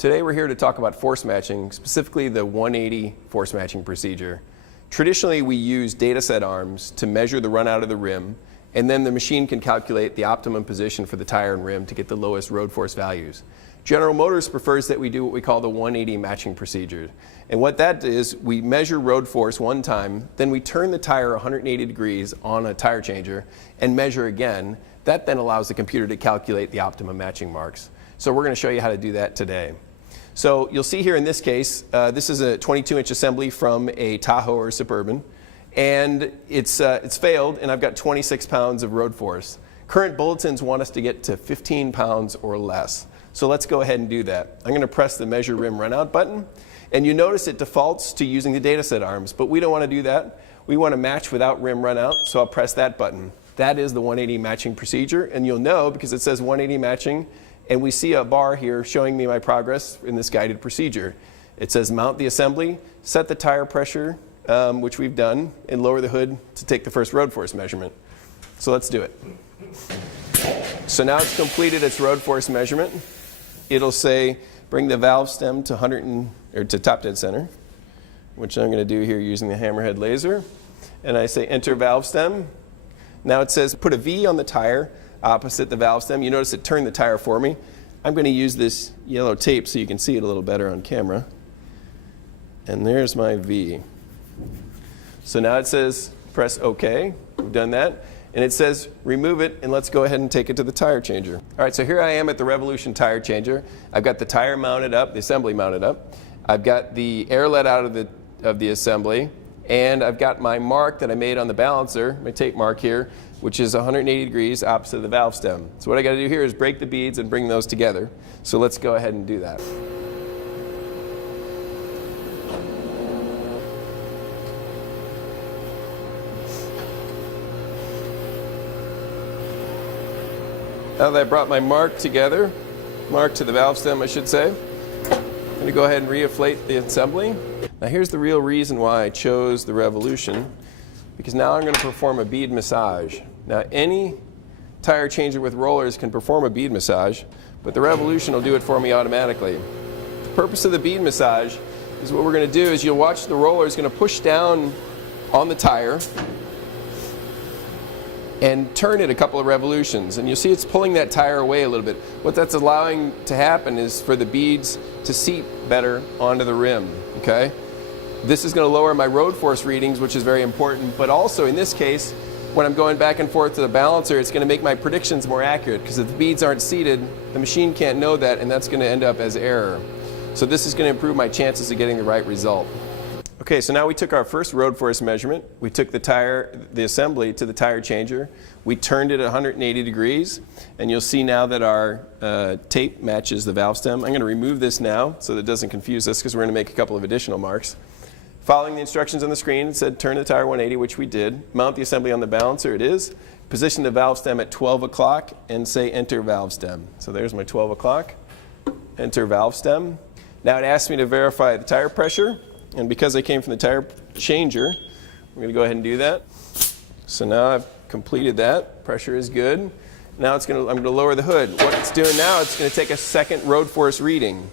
Today we're here to talk about force matching, specifically the 180 force matching procedure. Traditionally we use data set arms to measure the run out of the rim, and then the machine can calculate the optimum position for the tire and rim to get the lowest road force values. General Motors prefers that we do what we call the 180 matching procedure. And what that is, we measure road force one time, then we turn the tire 180 degrees on a tire changer and measure again. That then allows the computer to calculate the optimum matching marks. So we're going to show you how to do that today. So you'll see here in this case, this is a 22-inch assembly from a Tahoe or Suburban. And it's failed, and I've got 26 pounds of road force. Current bulletins want us to get to 15 pounds or less. So let's go ahead and do that. I'm going to press the Measure Rim Runout button, and you notice it defaults to using the data set arms, but we don't want to do that. We want to match without rim runout, so I'll press that button. That is the 180 matching procedure, and you'll know because it says 180 matching, and we see a bar here showing me my progress in this guided procedure. It says mount the assembly, set the tire pressure, which we've done, and lower the hood to take the first road force measurement. So let's do it. So now it's completed its road force measurement. It'll say bring the valve stem to top dead center, which I'm going to do here using the hammerhead laser. And I say enter valve stem. Now it says put a V on the tire opposite the valve stem. You notice it turned the tire for me. I'm going to use this yellow tape so you can see it a little better on camera. And there's my V. So now it says press OK. We've done that. And it says remove it, and let's go ahead and take it to the tire changer. All right, so here I am at the Revolution tire changer. I've got the tire mounted up, the assembly mounted up. I've got the air let out of the assembly, and I've got my mark that I made on the balancer, my tape mark here, which is 180 degrees opposite of the valve stem. So what I got to do here is break the beads and bring those together. So let's go ahead and do that. Now that I brought my mark together, mark to the valve stem I should say, I'm going to go ahead and reinflate the assembly. Now here's the real reason why I chose the Revolution, because now I'm going to perform a bead massage. Now any tire changer with rollers can perform a bead massage, but the Revolution will do it for me automatically. The purpose of the bead massage is what we're going to do is you'll watch the roller is going to push down on the tire and turn it a couple of revolutions, and you'll see it's pulling that tire away a little bit. What that's allowing to happen is for the beads to seat better onto the rim, okay? This is going to lower my road force readings, which is very important, but also in this case, when I'm going back and forth to the balancer, it's going to make my predictions more accurate, because if the beads aren't seated, the machine can't know that, and that's going to end up as error. So this is going to improve my chances of getting the right result. Okay, so now we took our first road force measurement. We took the assembly to the tire changer. We turned it 180 degrees, and you'll see now that our tape matches the valve stem. I'm going to remove this now so that it doesn't confuse us, because we're going to make a couple of additional marks. Following the instructions on the screen, it said turn the tire 180, which we did. Mount the assembly on the balancer, it is. Position the valve stem at 12 o'clock and say enter valve stem. So there's my 12 o'clock. Enter valve stem. Now it asks me to verify the tire pressure. And because I came from the tire changer, I'm going to go ahead and do that. So now I've completed that. Pressure is good. Now I'm going to lower the hood. What it's doing now, it's going to take a second road force reading.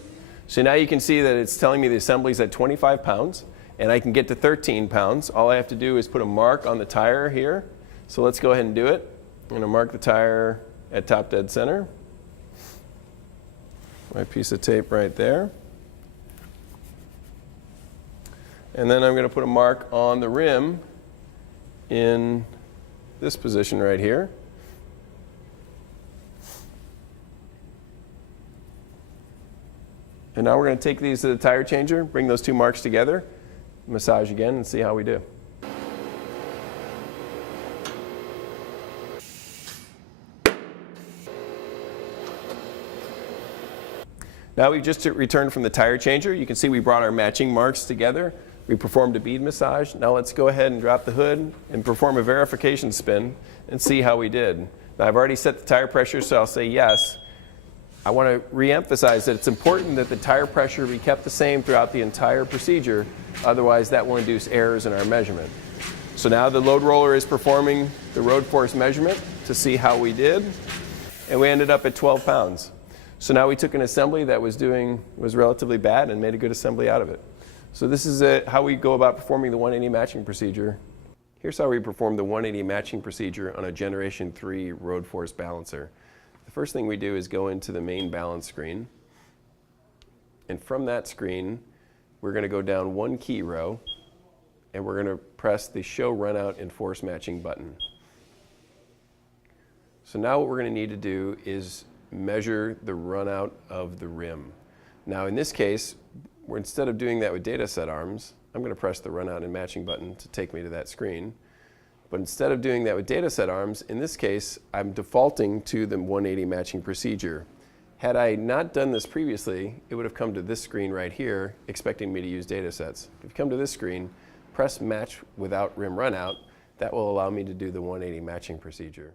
So now you can see that it's telling me the assembly is at 25 pounds, and I can get to 13 pounds. All I have to do is put a mark on the tire here. So let's go ahead and do it. I'm going to mark the tire at top dead center. My piece of tape right there. And then I'm going to put a mark on the rim in this position right here. And now we're going to take these to the tire changer, bring those two marks together, massage again, and see how we do. Now we've just returned from the tire changer. You can see we brought our matching marks together. We performed a bead massage. Now let's go ahead and drop the hood and perform a verification spin and see how we did. Now I've already set the tire pressure, so I'll say yes. I want to re-emphasize that it's important that the tire pressure be kept the same throughout the entire procedure. Otherwise, that will induce errors in our measurement. So now the load roller is performing the road force measurement to see how we did. And we ended up at 12 pounds. So now we took an assembly that was relatively bad and made a good assembly out of it. So this is how we go about performing the 180 matching procedure. Here's how we perform the 180 matching procedure on a Generation 3 road force balancer. The first thing we do is go into the main balance screen. And from that screen, we're going to go down one key row, and we're going to press the Show Runout and Force Matching button. So now what we're going to need to do is measure the runout of the rim. Now in this case, instead of doing that with data set arms, I'm going to press the Runout and Matching button to take me to that screen. But instead of doing that with data set arms, in this case, I'm defaulting to the 180 matching procedure. Had I not done this previously, it would have come to this screen right here, expecting me to use data sets. If you come to this screen, press Match Without Rim Runout. That will allow me to do the 180 matching procedure.